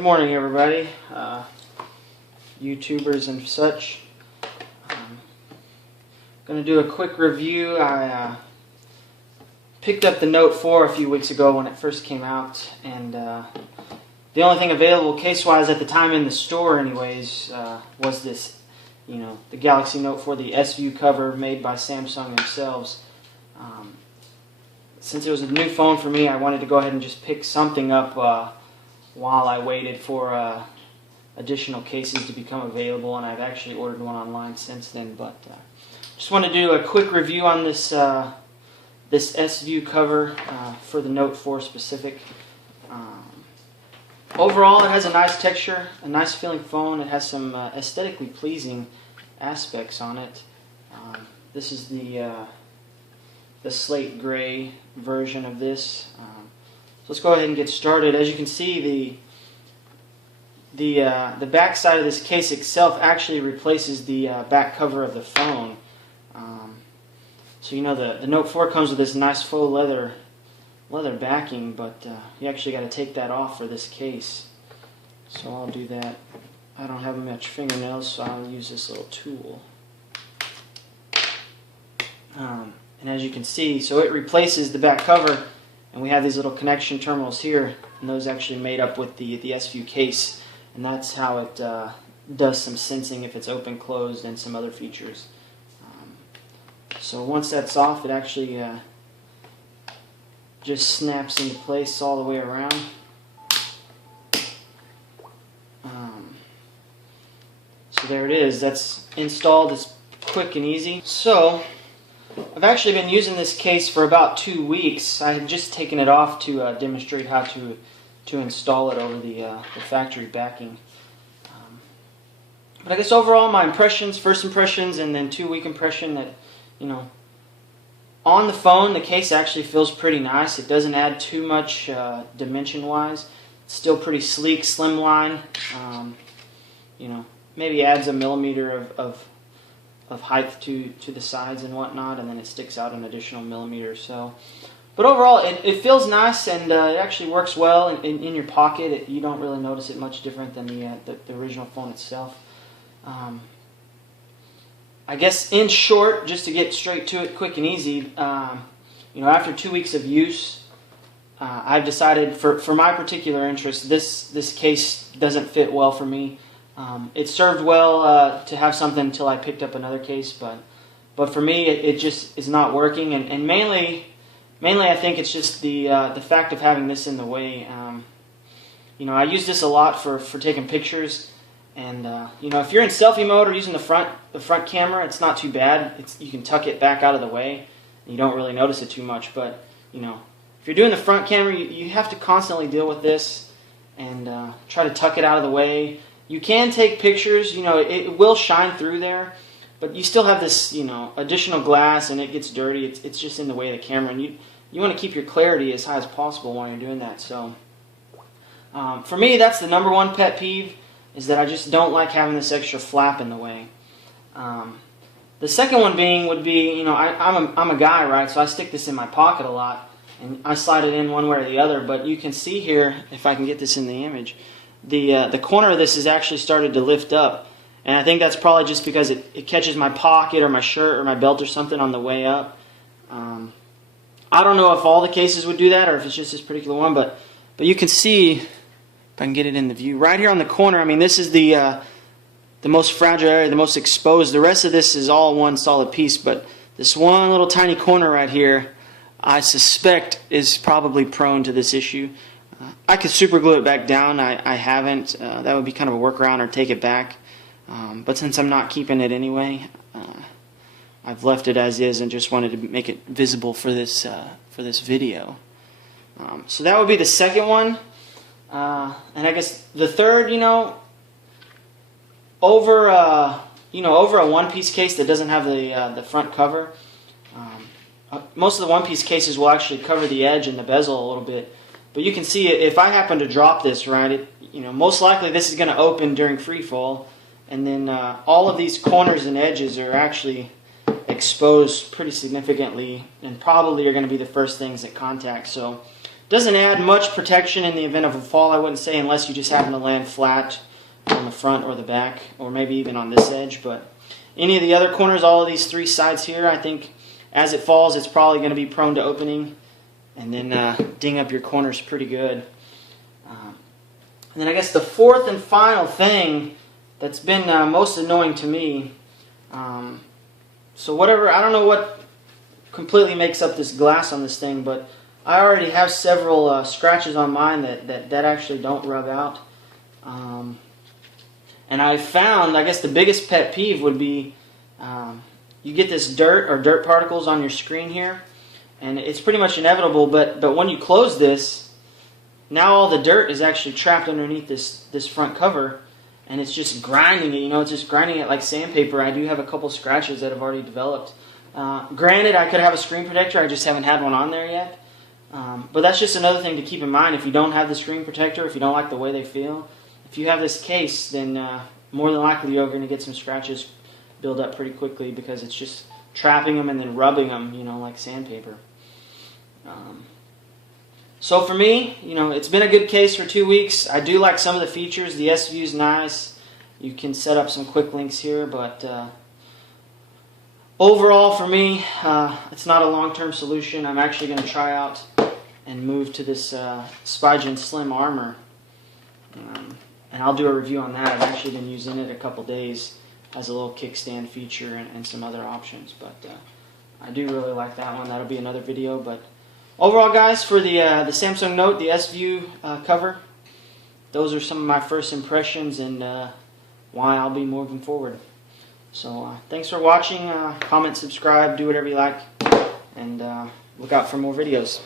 Good morning, everybody, YouTubers and such. Going to do a quick review. I picked up the Note 4 a few weeks ago when it first came out, and the only thing available case-wise at the time in the store anyways was this, the Galaxy Note 4, the S-View cover made by Samsung themselves. Since it was a new phone for me, I wanted to go ahead and just pick something up while I waited for additional cases to become available, and I've actually ordered one online since then. But just want to do a quick review on this this S-View cover for the Note 4 specific. Overall, it has a nice texture, a nice feeling phone. It has some aesthetically pleasing aspects on it. This is the slate gray version of this. So let's go ahead and get started. As you can see, the back side of this case itself actually replaces the back cover of the phone. So the Note 4 comes with this nice faux leather backing, but you actually got to take that off for this case. So I'll do that. I don't have much fingernails, so I'll use this little tool. And as you can see, so it replaces the back cover, and we have these little connection terminals here, and those actually made up with the S-View case, and that's how it does some sensing if it's open, closed, and some other features. So once that's off, it actually just snaps into place all the way around. So there it is. That's installed. It's quick and easy. So I've actually been using this case for about 2 weeks. I had just taken it off to demonstrate how to install it over the factory backing. But I guess overall my impressions, first impressions and then 2-week impression that, on the phone the case actually feels pretty nice. It doesn't add too much dimension-wise. It's still pretty sleek, slimline. Maybe adds a millimeter of height to the sides and whatnot, and then it sticks out an additional millimeter or so. But overall, it feels nice, and it actually works well in your pocket. You don't really notice it much different than the original phone itself. I guess in short, just to get straight to it, quick and easy, after 2 weeks of use, I've decided for my particular interest, this case doesn't fit well for me. It served well to have something until I picked up another case, but for me it just is not working, and mainly I think it's just the fact of having this in the way. I use this a lot for taking pictures, and if you're in selfie mode or using the front camera, it's not too bad. You can tuck it back out of the way, and you don't really notice it too much. But if you're doing the front camera, you have to constantly deal with this and try to tuck it out of the way. You can take pictures, it will shine through there, but you still have this, additional glass, and it gets dirty. It's just in the way of the camera, and you want to keep your clarity as high as possible while you're doing that. So, for me, that's the number one pet peeve, is that I just don't like having this extra flap in the way. The second one would be, I'm a guy, right? So I stick this in my pocket a lot, and I slide it in one way or the other. But you can see here, if I can get this in the image, the corner of this has actually started to lift up, and I think that's probably just because it catches my pocket or my shirt or my belt or something on the way up. I don't know if all the cases would do that or if it's just this particular one, but you can see, if I can get it in the view, right here on the corner. I mean, this is the most fragile area, the most exposed. The rest of this is all one solid piece, but this one little tiny corner right here, I suspect is probably prone to this issue. I could super glue it back down. I haven't. That would be kind of a workaround, or take it back. But since I'm not keeping it anyway, I've left it as is and just wanted to make it visible for this video. So that would be the second one. And I guess the third, over a one-piece case that doesn't have the front cover. Most of the one-piece cases will actually cover the edge and the bezel a little bit. But you can see, if I happen to drop this, right, most likely this is going to open during free fall, and then all of these corners and edges are actually exposed pretty significantly, and probably are going to be the first things that contact. So Doesn't add much protection in the event of a fall, I wouldn't say, unless you just happen to land flat on the front or the back, or maybe even on this edge. But any of the other corners, all of these three sides here, I think as it falls, it's probably going to be prone to opening and then ding up your corners pretty good. And then I guess the fourth and final thing that's been most annoying to me, so whatever, I don't know what completely makes up this glass on this thing, but I already have several scratches on mine that actually don't rub out. And I found, I guess the biggest pet peeve would be you get this dirt or dirt particles on your screen here, and it's pretty much inevitable, but when you close this, now all the dirt is actually trapped underneath this front cover, and it's just grinding it, it's just grinding it like sandpaper. I do have a couple scratches that have already developed. Granted, I could have a screen protector, I just haven't had one on there yet. But that's just another thing to keep in mind. If you don't have the screen protector, if you don't like the way they feel, if you have this case, then more than likely you're going to get some scratches build up pretty quickly because it's just trapping them and then rubbing them, like sandpaper. So for me, it's been a good case for 2 weeks. I do like some of the features. The S-View is nice. You can set up some quick links here, but overall for me, it's not a long-term solution. I'm actually going to try out and move to this Spigen Slim Armor. And I'll do a review on that. I've actually been using it a couple days as a little kickstand feature and some other options. But I do really like that one. That'll be another video. But overall, guys, for the Samsung Note, the S-View cover, those are some of my first impressions and why I'll be moving forward. So thanks for watching. Comment, subscribe, do whatever you like, and look out for more videos.